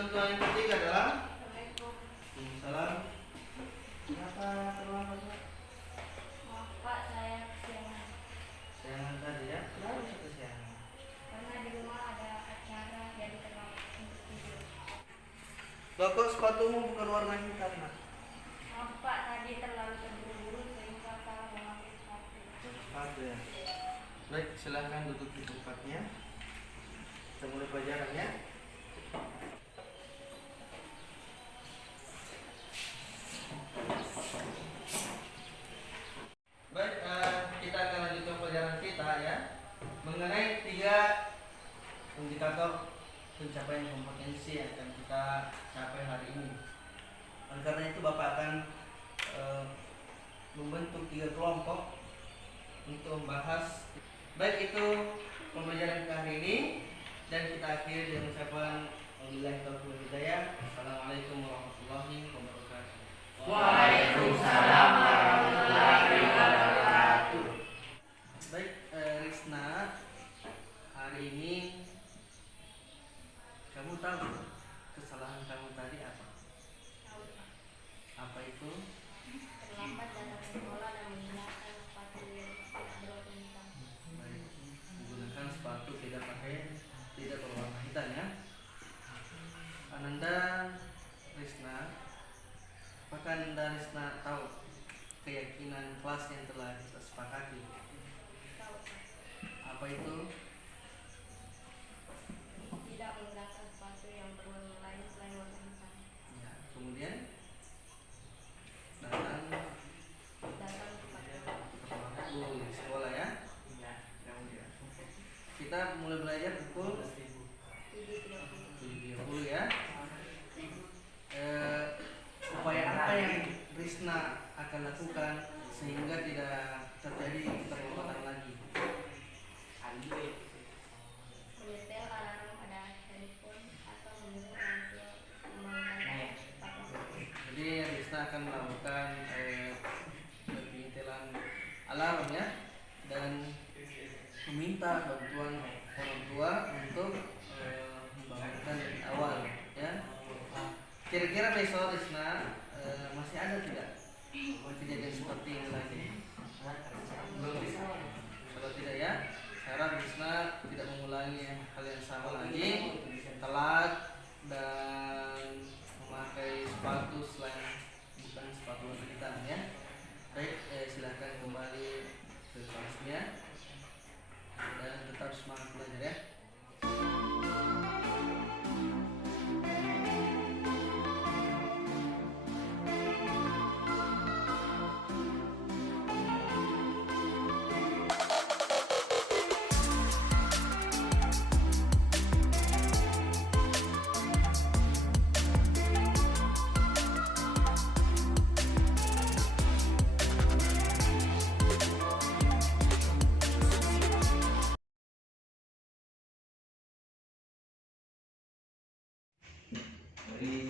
contoh yang ketiga adalah salam. Kenapa terlambat, Pak? Maaf Pak, saya kesiangan. Kesiangan tadi ya? Kenapa bisa kesiangan? Karena di rumah ada acara jadi terlambat untuk tidur. Loh, kok sepatumu bukan warna hitam, Nak? Maaf Pak, tadi terlalu terburu-buru sehingga salah memakai sepatu. Sepatu ya. Baik, silahkan duduk di tempatnya. Kita mulai pelajaran ya. Baik, kita akan lanjutkan pelajaran kita ya, mengenai 3 indikator pencapaian kompetensi yang akan kita capai hari ini. Oleh karena itu Bapak akan membentuk 3 kelompok untuk membahas. Baik, itu pembelajaran kita hari ini, dan kita akhiri dengan ucapan wabillahi taufiq wal hidayah. Assalamualaikum warahmatullahi wabarakatuh. Waalaikumsalam warahmatullahi wabarakatuh. Baik, Risna, hari ini kamu tahu kesalahan kamu tadi apa? Tahu Pak, Apa itu? terlambat datang ke sekolah dan menggunakan sepatu yang tidak berwarna hitam. Baik, menggunakan sepatu tidak berwarna hitam ya. Ananda Risna, apakah Ananda Risna tahu keyakinan kelas yang telah kita sepakati? Tahu Pak, Apa itu? tidak menggunakan sepatu yang berwarna lain selain warna hitam. Ya, kemudian datang Datang tepat waktu di sekolah ya. Kita mulai belajar pukul 7.30. 7.30 ya. Upaya apa yang Risna akan lakukan sehingga tidak terjadi keterlambatan lagi? Menyetel alarm pada handphone atau menyuruh orang tua membangunkan sepatu. Jadi Risna akan melakukan penyetelan alarm ya, dan meminta bantuan orang tua untuk membangunkan dari awal ya. Kira-kira besok Risna masih ada tidak kejadian seperti ini lagi? Kalau tidak ya, sekarang Risna tidak mengulangi hal yang sama lagi, telat dan memakai sepatu selain bukan sepatu warna hitam ya. Baik, silahkan kembali ke kelasnya dan tetap semangat belajar ya.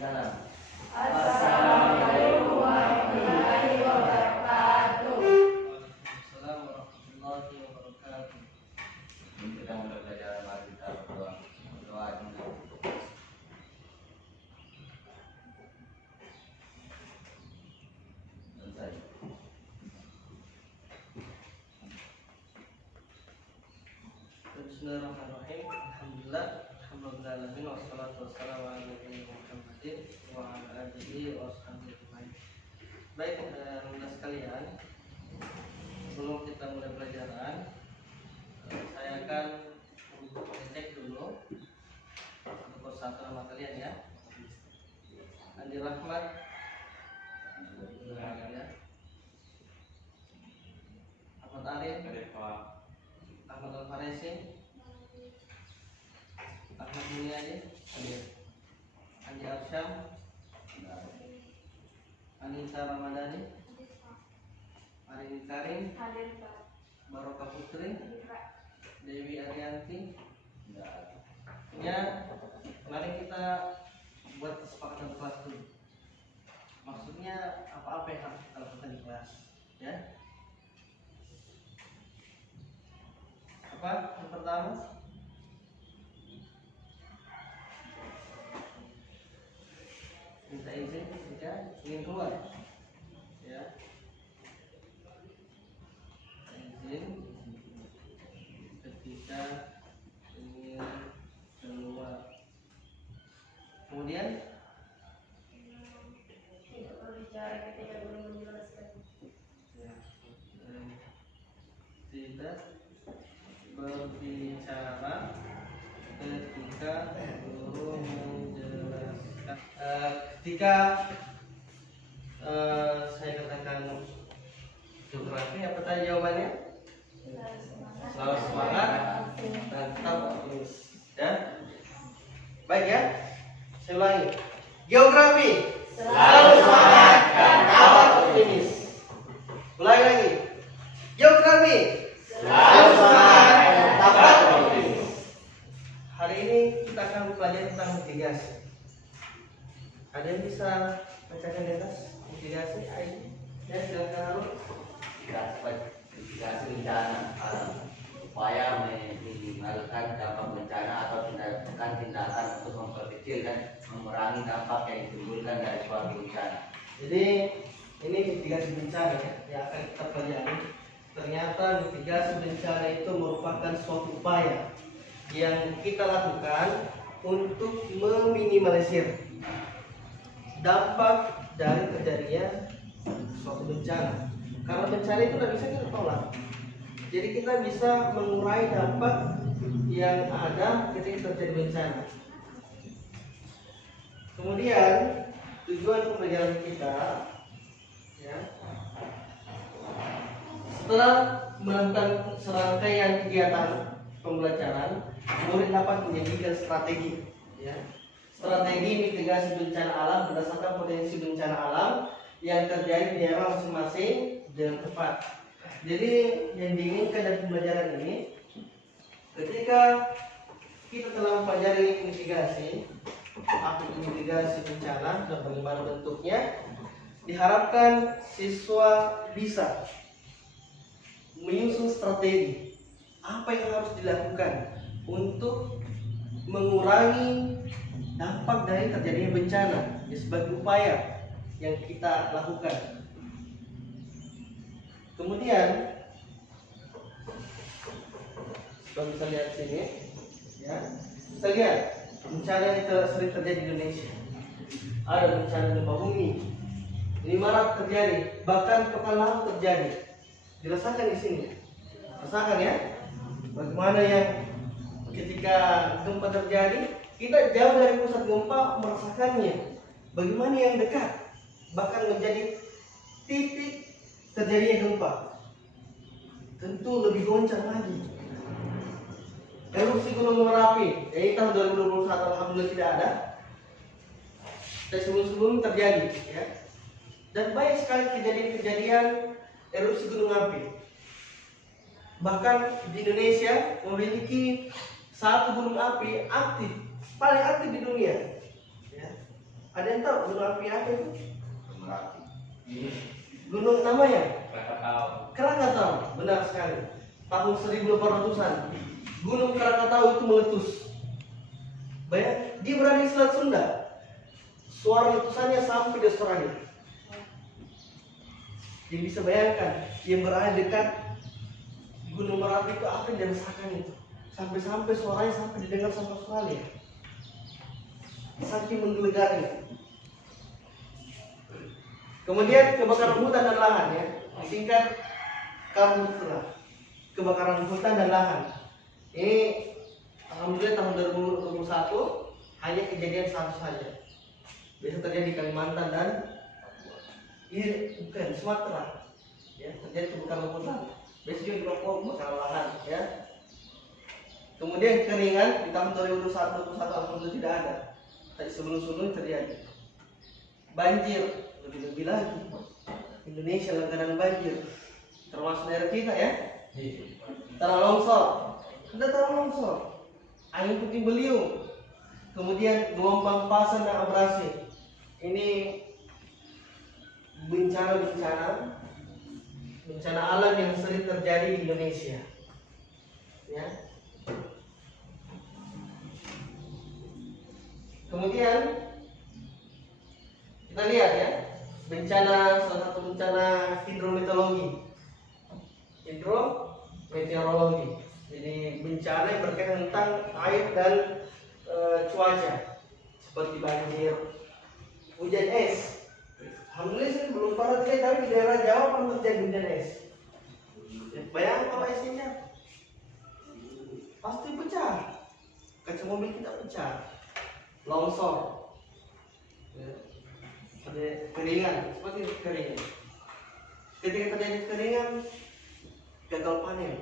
Salam. Assalamualaikum warahmatullahi wabarakatuh. Waalaikumsalam warahmatullahi wabarakatuh. Ini kita mulai belajar, mari kita berdoa dulu. Selesai. Bismillahirrahmanirrahim. Alhamdulillah, alhamdulillahirabbil alamin, wassalatu wassalamu ala nabiyyina Muhammadin wa ala alihi wa sahbihi ajmain. Baik, rekan sekalian, sebelum kita mulai pelajaran, saya akan cek dulu satu persatu nama kalian ya. Andi Rahmat, ya. Ahmad Arif, Ahmad Al-Farisi, Ahmad Mulyadi, Andi Arsyam, Anissa Ramadhani, Arini Karim, Hadir Pak. Barokah Putri, Dewi Arianti. Ya. Ya, mari kita buat kesepakatan kelas dulu. Maksudnya apa-apa yang harus kita lakukan di kelas, ya? Apa? Yang pertama, minta izin ketika ingin keluar, ya. Izin ketika ingin keluar. Kemudian Tidak berbicara ketika guru menjelaskan. ya, tidak berbicara ketika guru menjelaskan. Ketika saya katakan geografi, apa tadi jawabannya? Selalu semangat dan tetap optimis. Ya, baik ya. Saya ulangi. Geografi selalu semangat dan tetap optimis. Ulangi lagi. Geografi selalu semangat dan tetap optimis. Hari ini kita akan belajar tentang mitigasi. Ada yang bisa bacakan di atas mitigasi? Ayo, ya silakan Harun. Mitigasi bencana alam, upaya meminimalkan dampak bencana atau tindakan untuk memperkecil dan mengurangi dampak yang ditimbulkan dari suatu bencana. Jadi ini mitigasi bencana ya, yang akan kita pelajari. Ternyata mitigasi bencana itu merupakan suatu upaya yang kita lakukan untuk meminimalisir dampak dari terjadinya suatu bencana. Karena bencana itu tidak bisa kita tolak. Jadi kita bisa mengurangi dampak yang ada ketika terjadi bencana. Kemudian tujuan pembelajaran kita, ya, setelah melakukan serangkaian kegiatan pembelajaran, murid dapat menjadikan strategi, ya. Strategi mitigasi bencana alam berdasarkan potensi bencana alam yang terjadi di daerah masing-masing dengan tepat. Jadi yang diinginkan dari pembelajaran ini, ketika kita telah mempelajari mitigasi, apa itu mitigasi bencana dan bagaimana bentuknya, diharapkan siswa bisa menyusun strategi apa yang harus dilakukan untuk mengurangi dampak dari terjadinya bencana, ya, sebagai upaya yang kita lakukan. Kemudian kita bisa lihat sini, ya, kita lihat bencana yang sering terjadi di Indonesia. Ada bencana gempa bumi, ini marak terjadi, bahkan pekan lalu terjadi. Dirasakan di sini, rasakan ya, bagaimana yang ketika gempa terjadi, kita jauh dari pusat gempa merasakannya. Bagaimana yang dekat, bahkan menjadi titik terjadinya gempa, tentu lebih goncang lagi. Erupsi Gunung Merapi, ini tahun 2021 alhamdulillah tidak ada. Dan sebelum terjadi, ya. Dan banyak sekali kejadian-kejadian erupsi gunung api. Bahkan di Indonesia memiliki satu gunung api aktif, paling aktif di dunia. Ya. Ada yang tahu gunung api apa itu? Merapi. Gunung namanya? Krakatau. Krakatau, benar sekali. Tahun 1800-an, Gunung Krakatau itu meletus. Dia berada di Selat Sunda. Suara letusannya sampai di Australia. Dia bisa bayangkan, yang berada dekat Gunung Merapi itu apa yang dirasakan itu. Sampai-sampai suaranya sampai didengar sampai Australia. Saking menggelegarnya. Kemudian kebakaran hutan dan lahan, ya, disingkat karhutla. Kebakaran hutan dan lahan. Ini alhamdulillah tahun 2021 hanya kejadian satu saja. Biasa terjadi di Kalimantan dan bukan Sumatera. Ya, terjadi kebakaran hutan. Biasa juga di Papua kebakaran lahan, ya. Kemudian kekeringan di tahun 2021 alhamdulillah tidak ada. Tapi sebelum-sebelumnya terjadi. Banjir lebih-lebih lagi. Indonesia langganan banjir, termasuk daerah kita, ya. Tanah longsor, ada tanah longsor, angin puting beliung, kemudian gelombang pasang dan abrasi. Ini bencana alam yang sering terjadi di Indonesia, ya. Kemudian Kita lihat ya, bencana, salah satu bencana hidrometeorologi. Jadi bencana yang berkaitan tentang air dan cuaca, seperti banjir, hujan es. Alhamdulillah sih belum parah sekali, tapi di daerah Jawa pernah terjadi hujan es. Bayangkan kalau esnya pasti pecah, kaca mobil kita pecah, longsor, ya. Ada keringan, seperti keringan. Ketika terjadi keringan, gagal panen.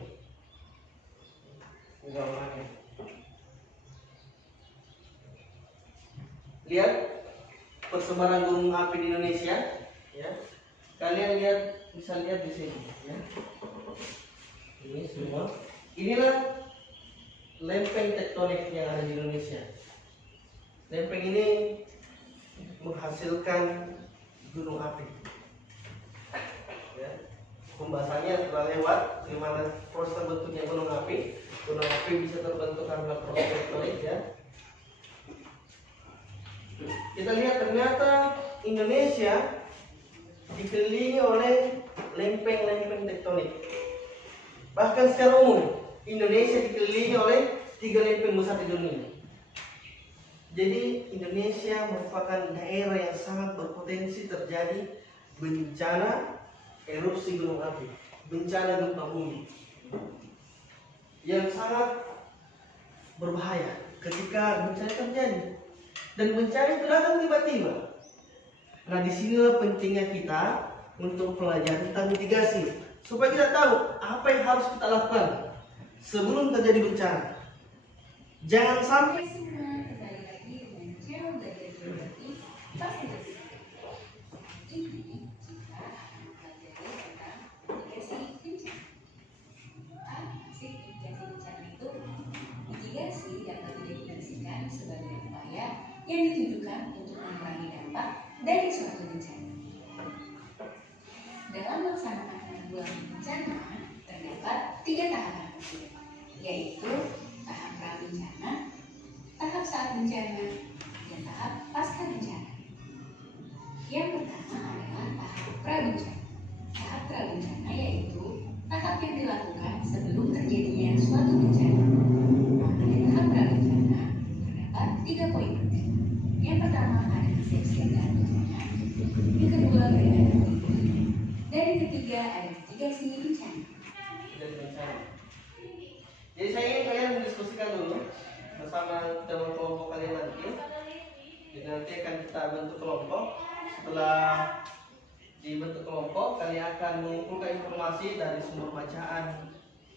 Lihat persebaran gunung api di Indonesia, ya. Kalian bisa lihat di sini, ya. Ini semua. Inilah lempeng tektonik yang ada di Indonesia. Lempeng ini menghasilkan gunung api. Ya. Pembahasannya telah lewat bagaimana proses terbentuknya gunung api. Gunung api bisa terbentuk karena proses tektonik, ya. Kita lihat ternyata Indonesia dikelilingi oleh lempeng-lempeng tektonik. Bahkan secara umum Indonesia dikelilingi oleh 3 lempeng besar di dunia. Jadi Indonesia merupakan daerah yang sangat berpotensi terjadi bencana erupsi gunung api, bencana gempa bumi, yang sangat berbahaya ketika bencana terjadi. Dan bencana itu datang tiba-tiba. Nah, disinilah pentingnya kita untuk pelajari tentang mitigasi, supaya kita tahu apa yang harus kita lakukan sebelum terjadi bencana. Jangan sampai Semua kembali lagi dengan channel belajar geografi pasti bersih. Ini kita akan mempelajari tentang mitigasi bencana. Apa sih mitigasi bencana itu? Mitigasi dapat didefinisikan sebagai upaya yang ditujukan untuk mengurangi dampak dari suatu bencana. Dalam melaksanakan penanggulangan bencana terdapat 3 tahapan penting, yaitu tahap pra-bencana, tahap saat bencana, dan tahap pasca bencana. Yang pertama adalah tahap pra-bencana. Tahap pra-bencana yaitu tahap yang dilakukan sebelum terjadinya suatu bencana. Nah, pada tahap pra-bencana terdapat 3 poin penting. Yang pertama ada kesiapsiagaan bencana, yang kedua peringatan dini, dan yang ketiga ada mitigasi bencana. Jadi saya ingin kalian mendiskusikan dulu bersama teman kelompok kalian nanti. Jadi nanti akan kita bentuk kelompok. Setelah dibentuk kelompok, kalian akan mengumpulkan informasi dari sumber bacaan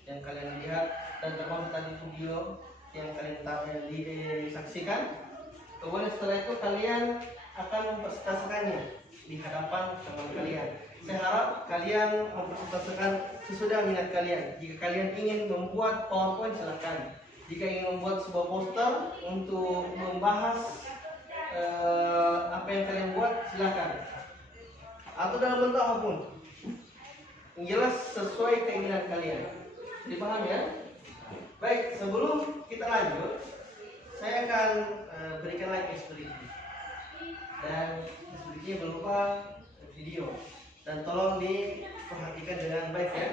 yang kalian lihat dan termasuk tadi video yang kalian disaksikan. Kemudian setelah itu kalian akan mempresentasikannya di hadapan teman kalian. Saya harap kalian mempresentasikan sesudah minat kalian. Jika kalian ingin membuat PowerPoint, silakan. Jika ingin membuat sebuah poster untuk membahas apa yang kalian buat, silakan. Atau dalam bentuk apapun, yang jelas sesuai keinginan kalian. Dipahami ya? Baik, sebelum kita lanjut, saya akan berikan lagi eksplisit. Dan eksplisit berupa video. Dan tolong diperhatikan dengan baik ya.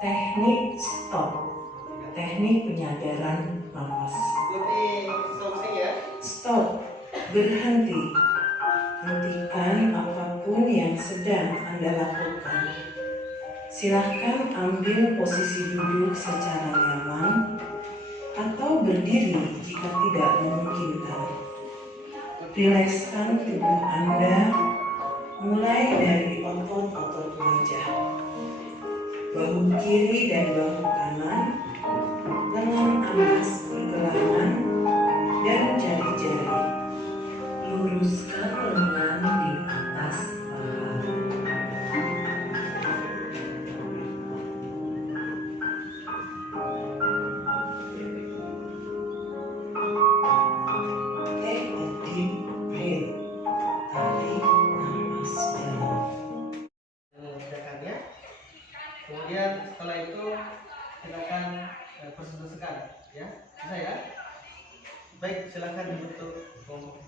Teknik stop, teknik penyadaran nafas. Ikuti instruksi ya. Stop, berhenti. Hentikan apapun yang sedang Anda lakukan. Silahkan ambil posisi duduk secara nyaman atau berdiri jika tidak memungkinkan. Rilekskan tubuh Anda mulai dari otot-otot wajah, bahu kiri dan bahu kanan, lengan atas pergelangan, dan jari-jari. Luruskan lengan di atas paha. Take a deep breath. Tarik nafas. Kemudian setelah itu kita akan presentasikan, ya, bisa ya. Baik, silakan dibentuk kelompok.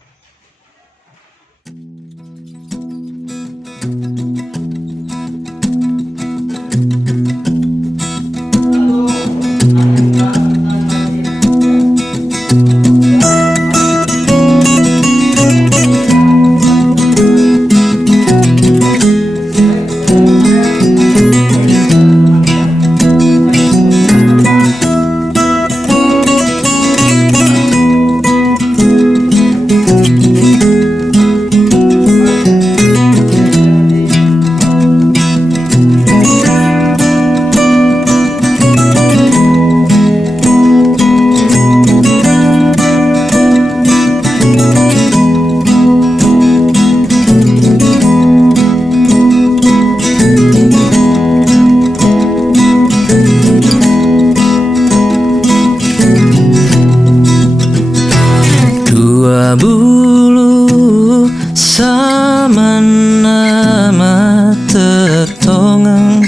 Dua bulu sama nama tetongang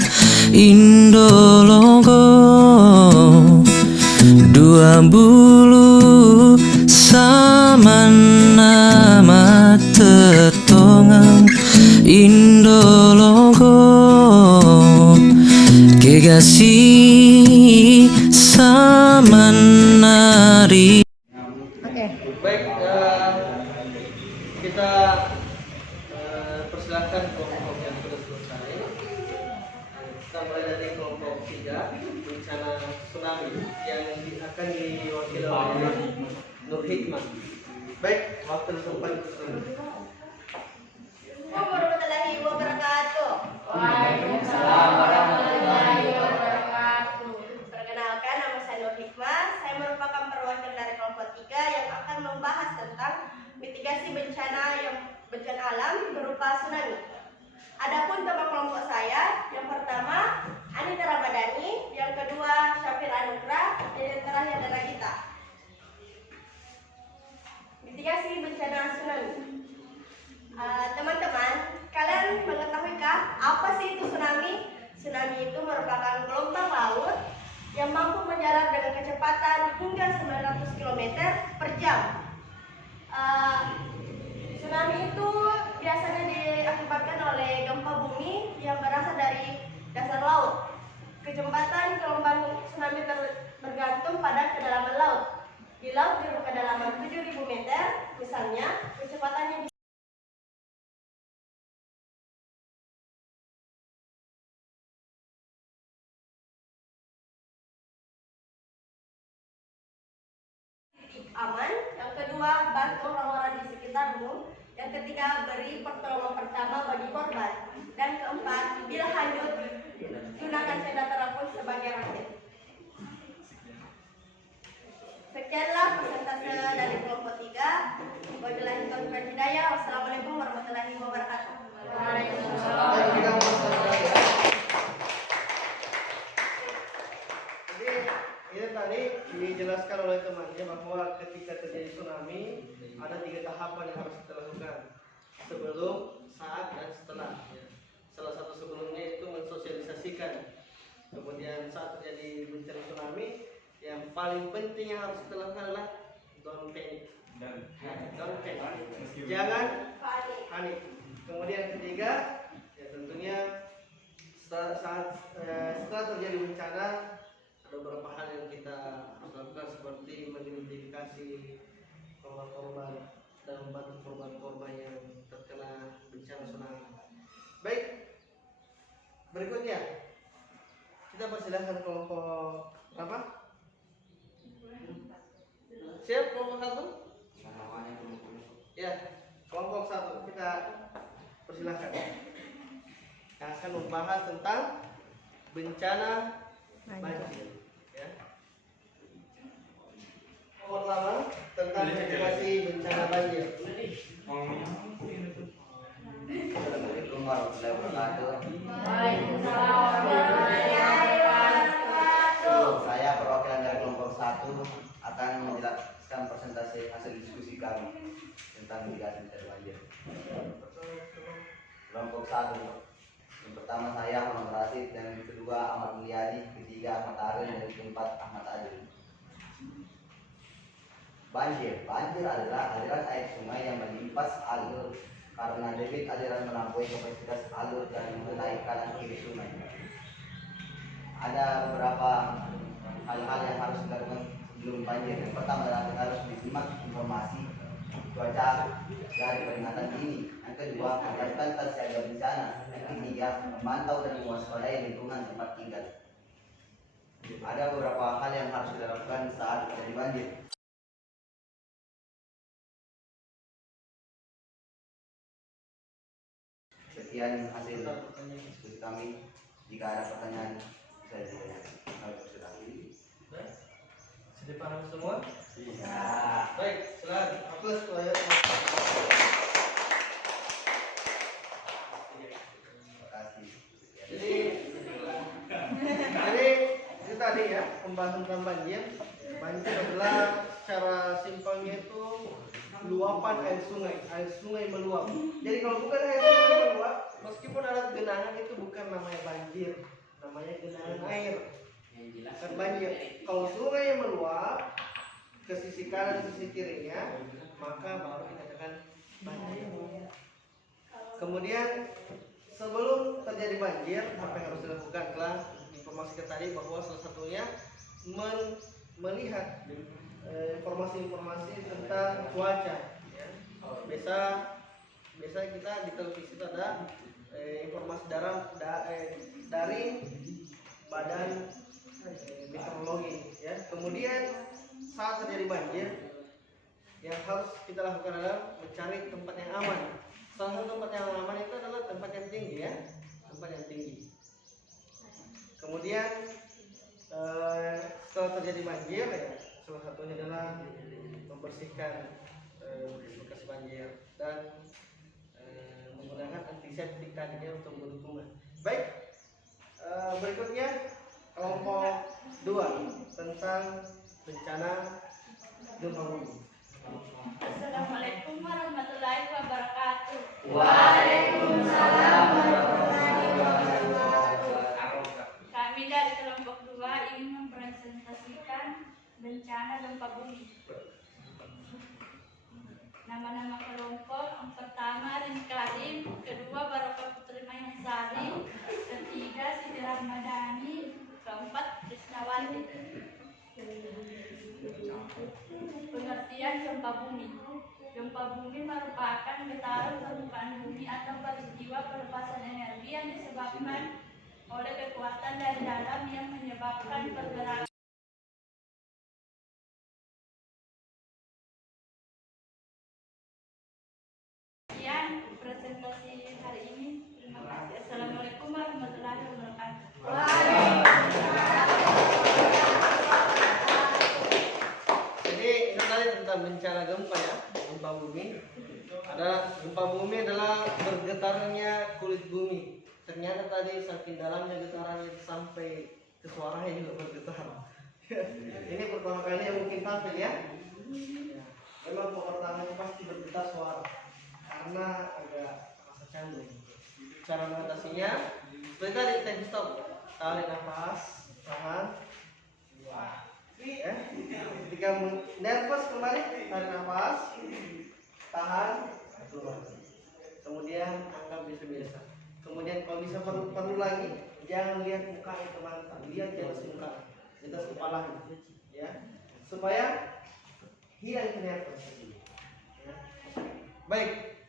Indologo. Dua bulu sama nama tetongang Indologo. Gegasi sama nari. Baik, kita persilahkan kelompok yang sudah selesai. Kita mulai dari kelompok 3, bencana tsunami yang akan diwakili oleh Nur Hikmah. Baik, waktu dan tempat Assalamualaikum warahmatullahi wabarakatuh. Waalaikumsalam warahmatullahi wabarakatuh. Perkenalkan, nama saya Nur Hikmah. Saya merupakan perwakilan dari kelompok 3 yang akan membahas tentang mitigasi bencana alam berupa tsunami. Adapun teman kelompok saya, yang pertama Anita Ramadhani, yang kedua Syafir Anugrah, dan yang terakhir adalah Gita. Mitigasi bencana tsunami. Teman-teman, kalian mengetahuikah apa sih itu tsunami? Tsunami itu merupakan gelombang laut yang mampu menjalar dengan kecepatan hingga 900 km per jam. Tsunami itu biasanya diakibatkan oleh gempa bumi yang berasal dari dasar laut. Kecepatan gelombang tsunami bergantung pada kedalaman laut. Di laut dengan kedalaman 7.000 meter, misalnya, kecepatannya aman. Yang kedua, bantu orang-orang di sekitarmu. Yang ketiga, beri pertolongan pertama bagi korban. Dan keempat, bila hanyut, gunakan tenda terapung sebagai rakit. Sekianlah presentase dari kelompok 3. Wabillahi taufiq wal hidayah. Wassalamualaikum warahmatullahi wabarakatuh. Waalaikumsalam. Ini tadi dijelaskan oleh temannya bahwa ketika terjadi tsunami ada 3 tahapan yang harus kita lakukan: sebelum, saat, dan setelah. Salah satu sebelumnya itu mensosialisasikan. Kemudian saat terjadi bencana tsunami, yang paling penting yang harus kita lakukan adalah don't panic. Jangan panik. Kemudian ketiga, ya tentunya setelah terjadi bencana, ada beberapa hal yang kita harus lakukan seperti mengidentifikasi korban-korban dan membantu korban-korban yang terkena bencana tsunami. Baik, berikutnya kita persilahkan kelompok berapa? Siap kelompok 1? Ya, kelompok 1 kita persilahkan. Yang akan membahas tentang bencana banjir. Ya. Pertama tentang mitigasi bencana banjir. Assalamualaikum warahmatullahi wabarakatuh. Waalaikumsalam warahmatullahi wabarakatuh. Saya perwakilan dari kelompok 1 akan menjelaskan presentasi hasil diskusi kami tentang mitigasi bencana banjir. Kelompok 1, yang pertama saya Muhammad Wasid, dan yang kedua Ahmad Mulyadi, ketiga Ahmad Aril, dan keempat Ahmad Adil. Banjir adalah aliran air sungai yang melimpas alur karena debit aliran melampaui kapasitas alur dan mengenai kanan kiri sungai. Ada beberapa hal-hal yang harus dilakukan sebelum banjir. Yang pertama adalah kita harus menyimak informasi cuaca dari peringatan dini. Yang kedua, menyiapkan tas siaga bencana. Yang ketiga, memantau dan mewaspadai lingkungan tempat tinggal. Ada beberapa hal yang harus dilakukan saat terjadi banjir. Sekian hasil diskusi kami. Jika ada pertanyaan, saya ditanyakan. Sudah paham semua? Bisa. Baik, silakan. Aplaus untuk ayat. Terima kasih. Jadi itu tadi ya pembahasan tentang banjir. Banjir adalah cara simpelnya itu luapan air sungai meluap. Jadi kalau bukan air sungai meluap, meskipun ada genangan itu bukan namanya banjir, namanya genangan air. Bukan banjir. Kalau sungai yang meluap ke sisi kanan sisi kirinya, maka baru dikatakan banjir. Kemudian sebelum terjadi banjir, apa yang harus dilakukan? Telah informasikan tadi bahwa salah satunya melihat informasi-informasi tentang cuaca. Ya. Biasa kita di televisi itu ada informasi dari Badan Meteorologi. Ya. Kemudian saat terjadi banjir, yang harus kita lakukan adalah mencari tempat yang aman. Salah satu tempat yang aman itu adalah tempat yang tinggi, ya, tempat yang tinggi. Kemudian setelah terjadi banjir, ya, salah satunya adalah membersihkan bekas banjir dan menggunakan antiseptik tadinya untuk berhubungan. Baik, berikutnya kelompok 2 tentang bencana gempa bumi. Assalamualaikum warahmatullahi wabarakatuh. Waalaikumsalam warahmatullahi wabarakatuh. Kami dari kelompok 2 ingin mempresentasikan bencana gempa bumi. Nama-nama kelompok: yang pertama Rin Karim, kedua Barokah Putri Mayansari, ketiga Siti Rahmadani, keempat Krisnawati. Pengertian gempa bumi. Gempa bumi merupakan getaran permukaan bumi atau peristiwa pelepasan energi yang disebabkan oleh kekuatan dari dalam yang menyebabkan pergerakan. Sekian presentasi hari ini. Terima kasih. Assalamualaikum warahmatullahi wabarakatuh. Jadi itu tadi tentang bencana gempa, ya, gempa bumi. Gempa bumi adalah bergetarnya kulit bumi. Ternyata tadi saking dalamnya getarannya sampai ke suaranya juga bergetar. Ini pertama kali yang mungkin tampil, ya. Memang pertamanya pasti bergetar suara karena agak rasa canggung. Cara mengatasinya seperti tadi, take stop, tarik nafas, tahan. Ya. Ketika nervous kembali, tarik nafas, tahan, keluar. Kemudian anggap biasa-biasa. Kemudian kalau bisa perlu lagi, jangan lihat muka itu mata, lihat di atas muka, di atas kepala, ya, supaya hilang nervous. Ya. Baik,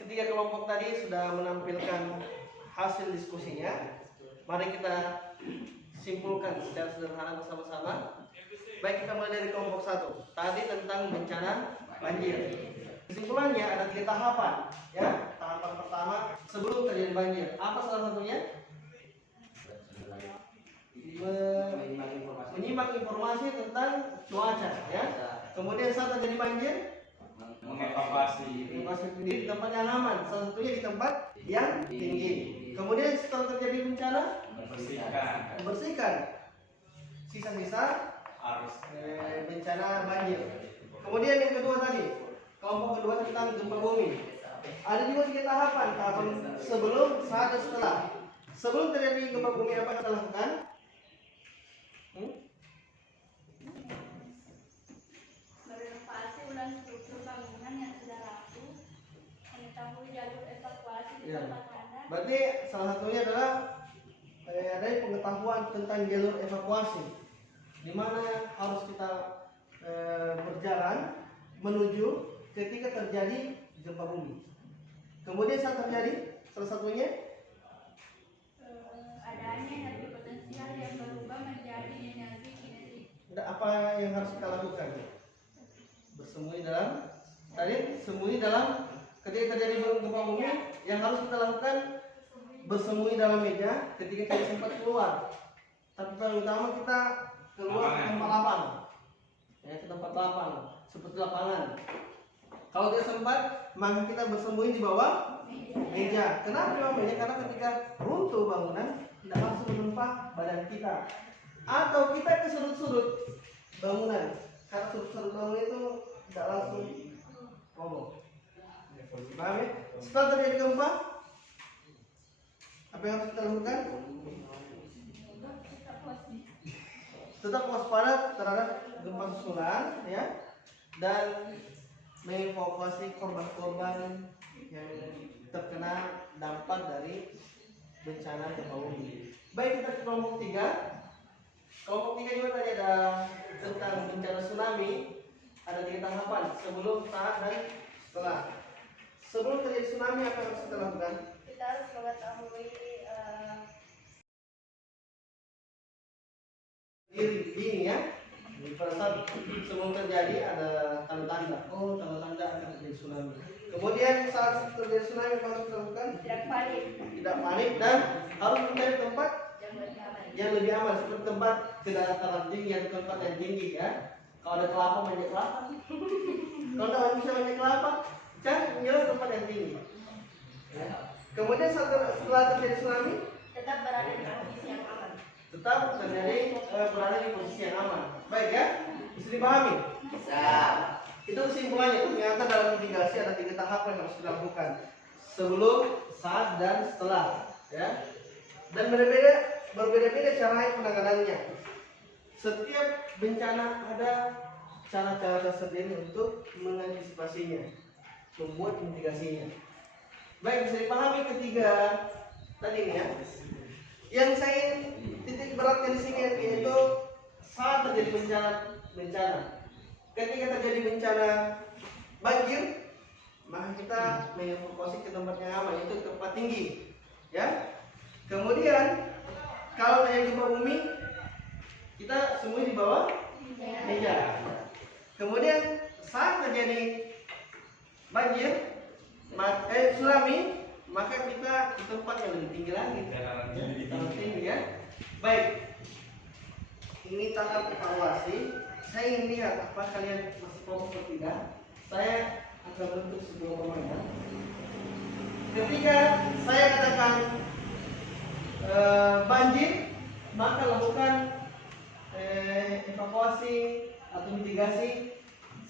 ketiga kelompok tadi sudah menampilkan hasil diskusinya. Mari kita simpulkan secara sederhana bersama-sama. Baik, kita mulai dari kelompok 1. Tadi tentang bencana banjir. Kesimpulannya ada 3 tahapan, ya. Tahapan pertama sebelum terjadi banjir. Apa salah satunya? Menyimak informasi tentang cuaca, ya. Kemudian saat terjadi banjir, mengevakuasi di tempat yang aman, salah satunya di tempat yang tinggi. Kemudian setelah terjadi bencana, membersihkan sisa-sisa bencana banjir. Kemudian yang kedua tadi, kelompok kedua tentang gempa bumi. Ada juga 3 tahapan, tahapan sebelum, saat, dan setelah. Sebelum terjadi gempa bumi apa yang kita lakukan? Merenovasi ulang struktur bangunan yang sudah rapuh, mengetahui jalur evakuasi di Ya. tempat Anda. Berarti salah satunya adalah dari pengetahuan tentang jalur evakuasi, di mana harus kita berjalan menuju ketika terjadi gempa bumi. Kemudian saat terjadi, salah satunya Adanya energi potensial yang berubah menjadi energi kinetik. apa yang harus kita lakukan? Bersembunyi dalam sembunyi dalam ketika terjadi gempa bumi, yang harus kita lakukan bersembunyi dalam meja ketika kita sempat keluar. Tapi paling utama kita keluar ke tempat lapang, ya, ke tempat lapang seperti lapangan. Kalau tidak sempat, maka kita bersembunyi di bawah meja. Kenapa di bawah meja? Karena ketika runtuh bangunan tidak langsung menimpa badan kita, atau kita ke sudut-sudut bangunan, karena sudut-sudut bangunan itu tidak langsung ngomong. Paham ya? Setelah terjadi gempa, apa yang harus kita lakukan? Tetap waspada terhadap gempa susulan, ya, dan mengevakuasi korban-korban yang terkena dampak dari bencana gempa bumi. Baik, kita ke kelompok 3. Kelompok 3 juga tadi ada tentang bencana tsunami. Ada 3 tahapan: sebelum, saat, dan setelah. Sebelum terjadi tsunami, apa yang harus kita lakukan? Kita harus mengetahui Dini, ya. Pada saat sebelum terjadi ada tanda-tanda. Oh, tanda-tanda akan terjadi tsunami. Kemudian saat terjadi tsunami, apa yang harus kita lakukan? tidak panik Tidak panik dan harus mencari tempat yang lebih aman. yang lebih aman, seperti tempat ke dataran tinggi atau tempat yang tinggi, ya. Kalau ada kelapa, banyak kelapa. Kalau tidak bisa banyak kelapa, cari jelas tempat yang tinggi, ya. Kemudian setelah terjadi tsunami, Tetap berada di posisi yang aman. tetap berada di posisi yang aman. Baik, ya, bisa dipahami? Bisa. Itu kesimpulannya. Itu ternyata dalam mitigasi ada 3 tahap yang harus kita lakukan: sebelum, saat, dan setelah, ya. Dan berbeda-beda cara penanganannya. Setiap bencana ada cara-cara tersendiri untuk mengantisipasinya, membuat mitigasinya. Baik, bisa dipahami ketiga tadi ini, ya. Yang saya titik beratkan di sini yaitu saat terjadi bencana. Ketika terjadi bencana banjir, maka kita mengevakuasi ke tempat yang aman, yaitu tempat tinggi, ya. Kemudian kalau terjadi gempa bumi, kita sembunyi di bawah meja. Kemudian saat terjadi banjir, tsunami, maka kita ke tempat yang lebih tinggi lagi, tempat tinggi, ya. Baik, ini tahap evaluasi. Saya ingin lihat apa kalian masih fokus atau tidak. Saya akan bentuk sebuah permainan. Ketika saya katakan banjir, maka lakukan evakuasi atau mitigasi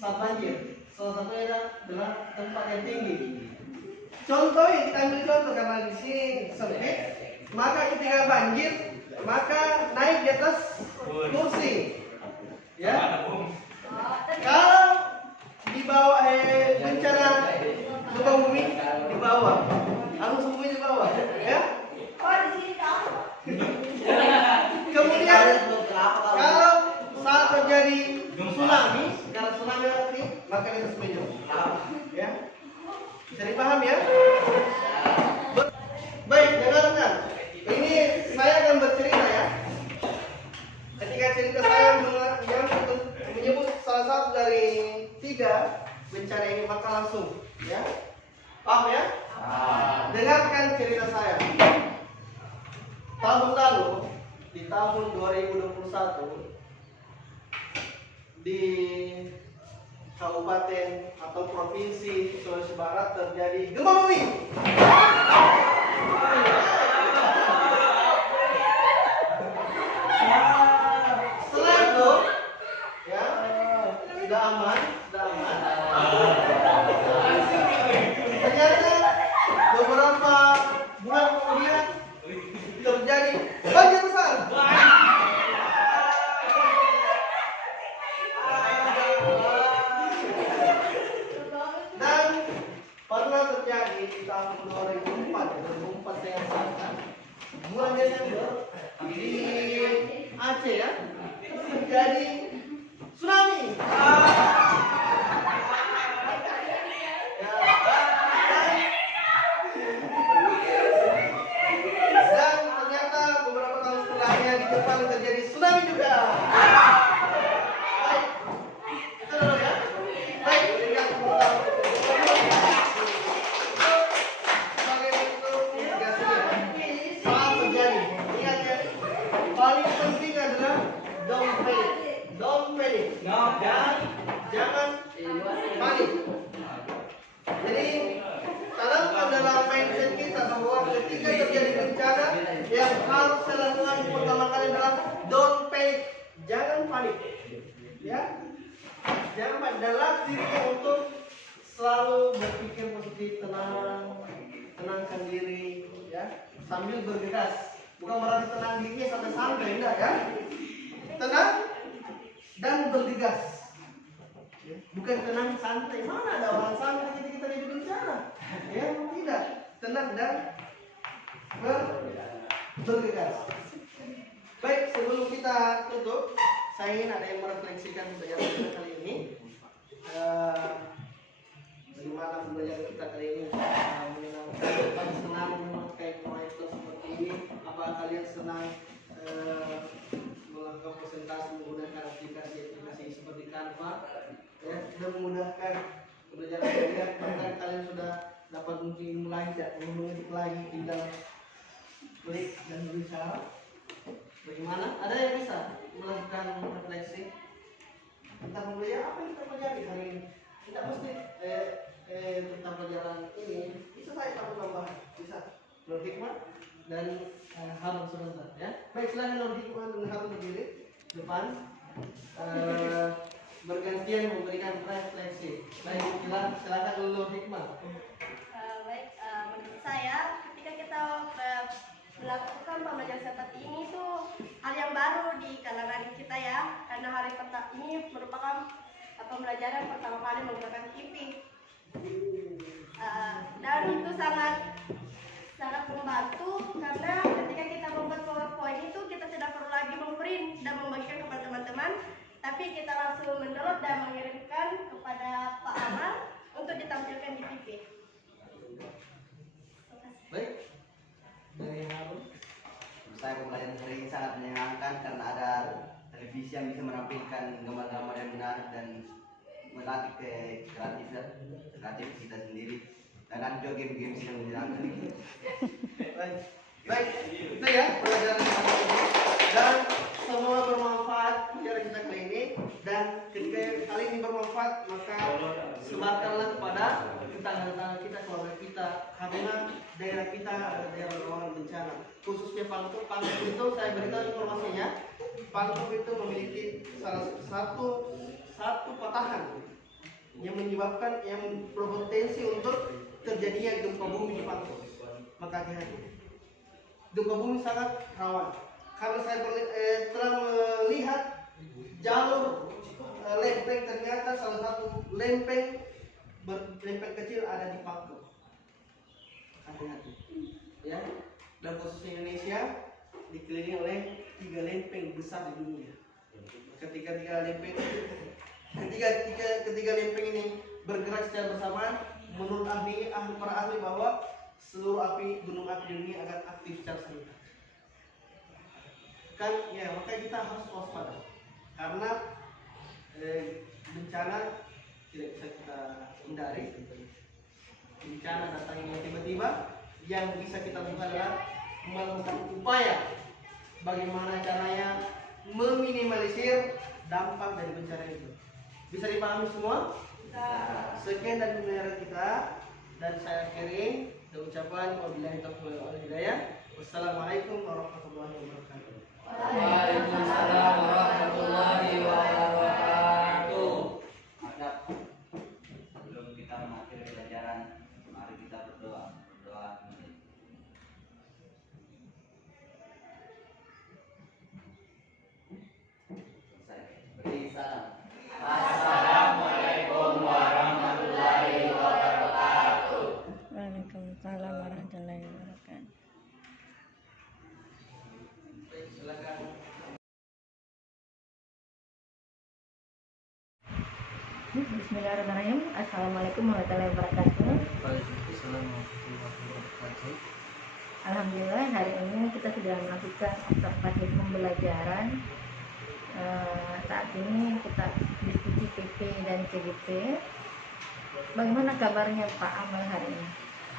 saat banjir. Salah satunya adalah tempat yang tinggi. Contoh yang kita ambil contoh karena di sini sempit, maka ketika banjir, maka naik di atas kursi, ya. Kalau di bawah bencana gempa bumi di bawah, aku sembunyi di bawah, ya. Oh, di sini tahu. Kemudian kalau saat terjadi tsunami, kalau tsunami nanti, maka kita sembunyi, ya. Bisa dipahami, ya? Baik, dengarkan. Ini saya akan bercerita, ya. Ketika cerita saya yang menyebut salah satu dari 3 bencana ini, maka langsung, ya. Paham, ya? Dengarkan cerita saya. Tahun lalu, di tahun 2021, di Kabupaten atau Provinsi Sulawesi Barat terjadi gempa bumi. Setelah itu, ya, sudah aman. Ternyata beberapa bulan kemudian Desember di Aceh ya terjadi tsunami. Dan ternyata beberapa tahun setelahnya di Jepang terjadi tsunami juga. Baik, itu dulu ya. Baik, berikan tepuk tangan. Sebagai bentuk mitigasinya, saat terjadi, ingat ya, paling penting adalah don't panic. Jangan panik. Jadi tanamkan dalam mindset kita bahwa ketika terjadi bencana, yang harus saya lakukan pertama kali adalah don't panic. Jangan panik. Ya, jangan panik. Dalam diri untuk selalu berpikir positif, tenangkan diri, ya, sambil bergegas. Bukan berarti tenang dirinya sampai santai, enggak ya. Tenang dan bergegas. Bukan tenang santai. Mana ada orang santai ketika kita jadi bencana? Ya, tidak. Tenang dan bergegas. Baik, sebelum kita tutup, saya ingin ada yang merefleksikan pembelajaran kita kali ini. Bagaimana pembelajaran kita kali ini menyenangkan, senang memakai proyektor seperti ini? Apa kalian senang melakukan presentasi menggunakan aplikasi seperti Canva? Ya, sudah memudahkan pembelajaran kalian. Bahkan kalian sudah dapat mungkin mulai mengetik lagi, tinggal klik dan berbicara. Bagaimana? Ada yang bisa melakukan refleksi tentang pembelajaran apa yang kita pelajari hari ini? Tidak mesti tentang pelajaran ini. Bisa saya tambah-tambahan, bisa Nur Hikmah dan Harun sebentar ya. Baik, silakan Nur Hikmah dan Harun berdiri depan. Bergantian memberikan refleksi. Baik, silakan dulu Hikmah. Baik, menurut saya ketika kita melakukan pembelajaran seperti ini tuh hal yang baru di kalangan kita ya, karena hari pertama ini merupakan pembelajaran pertama kali menggunakan TV. Dan itu sangat membantu karena ketika kita membuat PowerPoint itu kita tidak perlu lagi memprint dan membagikan kepada teman-teman, tapi kita langsung mendownload dan mengirimkan kepada Pak Amal untuk ditampilkan di TV. Baik, dari Harun. Saya pembelajaran hari ini sangat menyenangkan karena ada televisi yang bisa menampilkan gambar-gambar yang menarik dan melatih kreativitas kita sendiri. Dan ada juga game-game yang menyenangkan. Baik, itu ya pelajaran hari ini. Dan semoga bermanfaat pelajaran kita kali ini. Dan ketika kali ini bermanfaat, maka sebarkanlah kepada tetangga-tetangga kita, keluarga kita, karena daerah kita adalah daerah rawan bencana. Khususnya Pangkep itu saya beritahu informasinya. Pangkep itu memiliki salah satu patahan yang menyebabkan yang berpotensi untuk terjadinya gempa bumi di Pangkep. Maka hati-hati. Gempa bumi sangat rawan. Karena saya telah melihat jalur lempeng, ternyata salah satu lempeng kecil ada di Pangkep. Hati-hati. Ya. Dan khususnya Indonesia dikelilingi oleh 3 lempeng besar di dunia. Ketika ketiga lempeng ini bergerak secara bersamaan, menurut para ahli bahwa seluruh gunung api di dunia akan aktif secara simultan. Kan ya, maka kita harus waspada karena bencana tidak bisa kita hindari. Bencana datangnya tiba-tiba, yang bisa kita lakukan adalah melakukan upaya bagaimana caranya meminimalisir dampak dari bencana itu. Bisa dipahami semua? Sekian dari pembelajaran kita, dan saya akhiri dengan ucapan wabillahi taufiq wal hidayah. Wassalamualaikum warahmatullahi wabarakatuh. Waalaikumsalam warahmatullahi wabarakatuh. Sebelum kita mengakhiri pelajaran, mari kita berdoa. Beri salam. Assalamualaikum warahmatullahi wabarakatuh. Waalaikumsalam warahmatullahi wabarakatuh. Bismillahirrahmanirrahim. Assalamualaikum warahmatullahi wabarakatuh. Waalaikumsalam warahmatullahi wabarakatuh. Alhamdulillah hari ini kita sudah melakukan observasi pembelajaran. Saat ini kita diskusi PP dan CGP. Bagaimana kabarnya Pak Amal hari ini?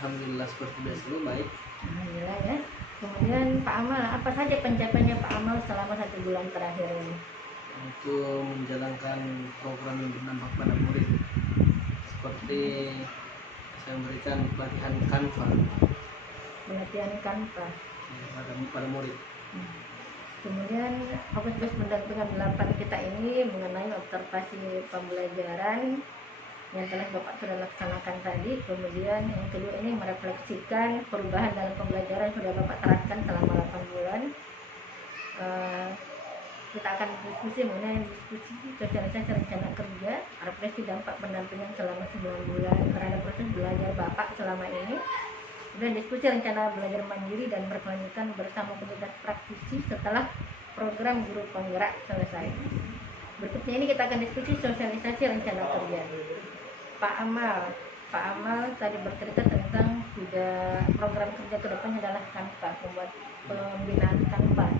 Alhamdulillah seperti biasa dulu baik. Alhamdulillah ya. Kemudian Pak Amal, apa saja pencapaiannya Pak Amal selama 1 bulan terakhir ini? Untuk menjalankan program yang berdampak pada murid, seperti saya memberikan pelatihan Canva Pelatihan Kanva. pada murid. Kemudian fokus pendampingan 8 kita ini mengenai observasi pembelajaran yang telah Bapak sudah laksanakan tadi. Kemudian yang kedua ini merefleksikan perubahan dalam pembelajaran yang sudah Bapak terapkan selama 8 bulan. Kita akan diskusi mengenai diskusi sosialisasi rencana kerja, refleksi dampak pendampingan selama 9 bulan terhadap proses belajar Bapak selama ini. Kemudian diskusi rencana belajar mandiri dan berkelanjutan bersama komunitas praktisi setelah program guru penggerak selesai. Berikutnya ini kita akan diskusi sosialisasi rencana kerja. Pak Amal tadi bercerita tentang sudah program kerja ke depannya adalah Canva, membuat pembinaan Canva.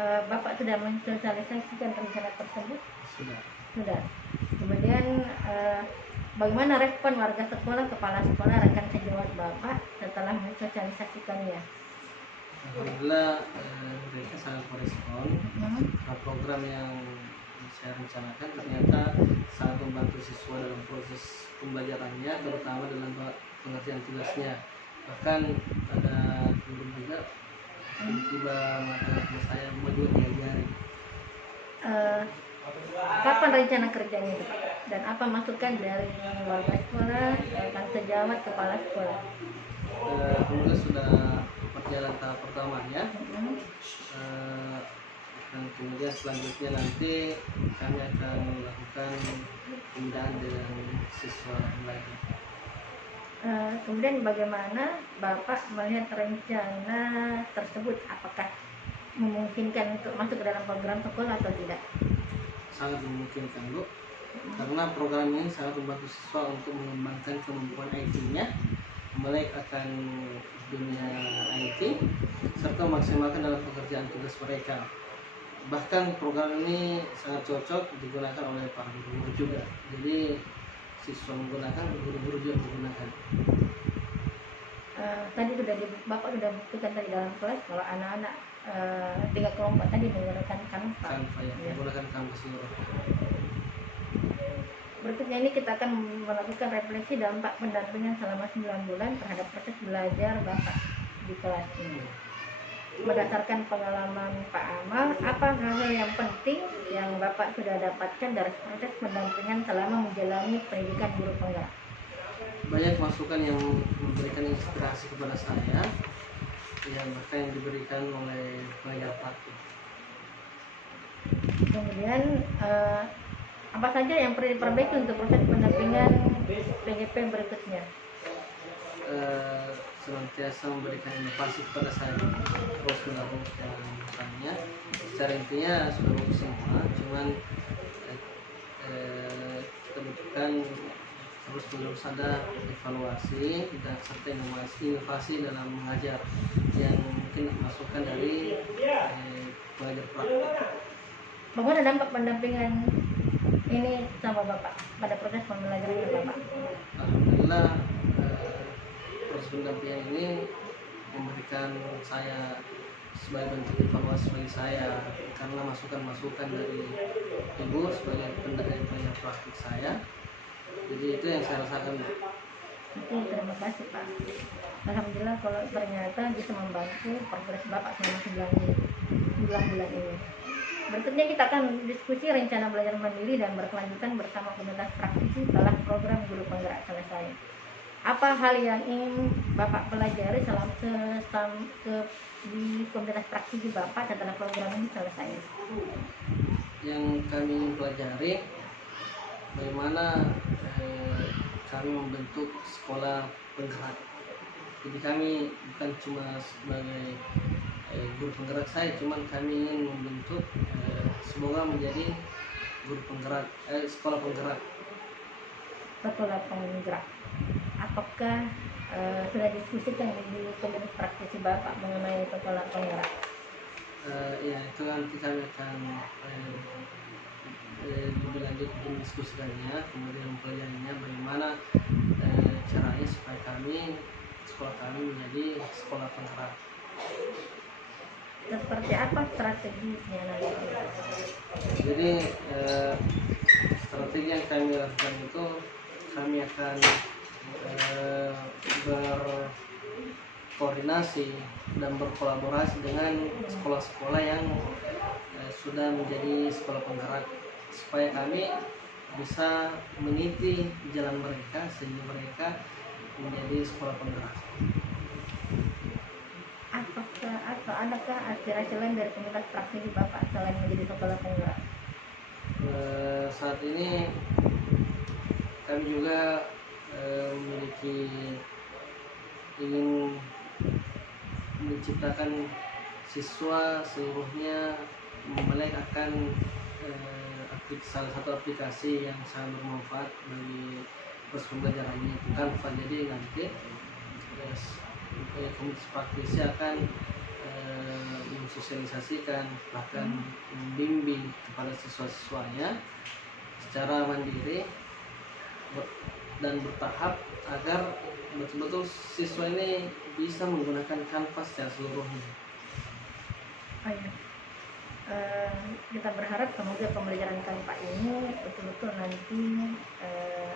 Bapak sudah mensosialisasikan rencana tersebut? Sudah. Kemudian bagaimana respon warga sekolah, kepala sekolah, rekan sejawat Bapak setelah mensosialisasikannya? Alhamdulillah mereka sangat merespon. Program yang saya rencanakan ternyata sangat membantu siswa dalam proses pembelajarannya, terutama dalam pengertian tugasnya. Bahkan ada guru juga tiba-tiba mengatakan saya mau juga diajari. Kapan rencana kerjanya itu Pak? Dan apa masukan dari warga sekolah, rekan sejawat, kepala sekolah? Alhamdulillah sudah berjalan tahap pertamanya. Dan kemudian selanjutnya nanti kami akan melakukan pembinaan dengan siswa lain. Kemudian bagaimana Bapak melihat rencana tersebut? Apakah memungkinkan untuk masuk ke dalam program sekolah atau tidak? Sangat memungkinkan Bu, karena program ini sangat membantu siswa untuk mengembangkan kemampuan IT-nya, melek akan dunia IT, serta memaksimalkan dalam pekerjaan tugas mereka. Bahkan program ini sangat cocok digunakan oleh para guru juga. Jadi siswa menggunakan, guru-guru juga menggunakan. Tadi Bapak sudah buktikan tadi dalam kelas kalau anak-anak 3 kelompok tadi menggunakan Canva. Menggunakan Canva seluruh. Berikutnya ini kita akan melakukan refleksi dampak pendampingan selama 9 bulan terhadap proses belajar Bapak di kelas ini. Berdasarkan pengalaman Pak Amal, apa hal yang penting yang Bapak sudah dapatkan dari proses pendampingan selama menjalani pendidikan guru penggerak? Banyak masukan yang memberikan inspirasi kepada saya, yang bahkan yang diberikan oleh pengajar praktik. Kemudian apa saja yang perlu diperbaiki untuk proses pendampingan PGP berikutnya? Senantiasa memberikan inovasi kepada saya, terus menerus yang misalnya secara intinya sudah bagus semua, cuman kita butuhkan terus menerus ada evaluasi dan serta inovasi dalam mengajar yang mungkin masukan dari pengajar praktik. Bagaimana dampak pendampingan ini sama Bapak pada proses pembelajaran Bapak? Alhamdulillah proses pendampingan ini memberikan saya sebagai bentuk evaluasi bagi saya, karena masukan-masukan dari ibu sebagai pendamping praktik saya. Jadi itu yang saya rasakan. Oke, terima kasih Pak. Alhamdulillah kalau ternyata bisa membantu progres Bapak selama 9 bulan ini. Berikutnya kita akan diskusi rencana belajar mandiri dan berkelanjutan bersama komunitas praktisi setelah program guru penggerak selesai. Apa hal yang ingin Bapak pelajari di komunitas praktisi Bapak setelah program ini selesai? Yang kami pelajari bagaimana kami membentuk sekolah penggerak. Jadi kami bukan cuma sebagai guru penggerak saya, cuman kami ingin membentuk semoga menjadi guru penggerak, sekolah penggerak. Sekolah penggerak. Apakah sudah diskusikan di komite praktisi Bapak mengenai sekolah penggerak? Ya, itu nanti kami akan lebih lanjut mendiskusikannya, kemudian mempelajarinya bagaimana caranya supaya sekolah kami menjadi sekolah penggerak. Seperti apa strateginya nanti? Jadi strategi yang kami lakukan itu, kami akan berkoordinasi dan berkolaborasi dengan sekolah-sekolah yang sudah menjadi sekolah penggerak, supaya kami bisa meniti jalan mereka sehingga mereka menjadi sekolah penggerak. Adakah aspirasi lain dari komunitas praktisi Bapak selain menjadi sekolah penggerak? Saat ini kami juga memiliki ingin menciptakan siswa seluruhnya melek akan salah satu aplikasi yang sangat bermanfaat bagi proses pembelajarannya, itu Canva. Jadi nanti komunitas praktisi akan mensosialisasikan, bahkan membimbing kepada siswa-siswanya secara mandiri dan bertahap agar betul-betul siswa ini bisa menggunakan Canva secara seluruhnya. Oh, ya. Kita berharap semoga pembelajaran Canva ini betul-betul nanti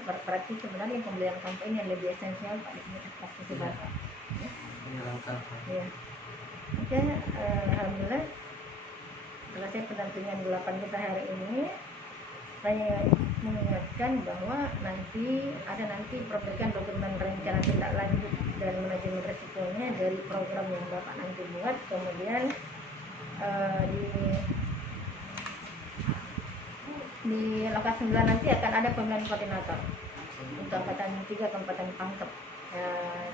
berarti sebenarnya pembelajaran Canva ini yang lebih esensial Pak di komunitas praktisi Bapak. Pembelajaran Canva. Ya. Oke, alhamdulillah selesai pendampingan 8 kita hari ini. Saya mengingatkan bahwa nanti perbaikan dokumen rencana tindak lanjut dan manajemen resikonya dari program yang Bapak nanti buat. Kemudian di lokasi 9 nanti akan ada pemilihan koordinator untuk angkatan 3 Kabupaten Pangkep.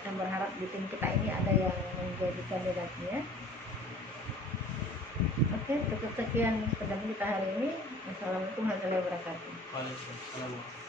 Saya berharap di tim kita ini ada yang menjadi kandidatnya. Oke, cukup sekian pendamping kita hari ini. Assalamualaikum warahmatullahi wabarakatuh. Waalaikumsalam.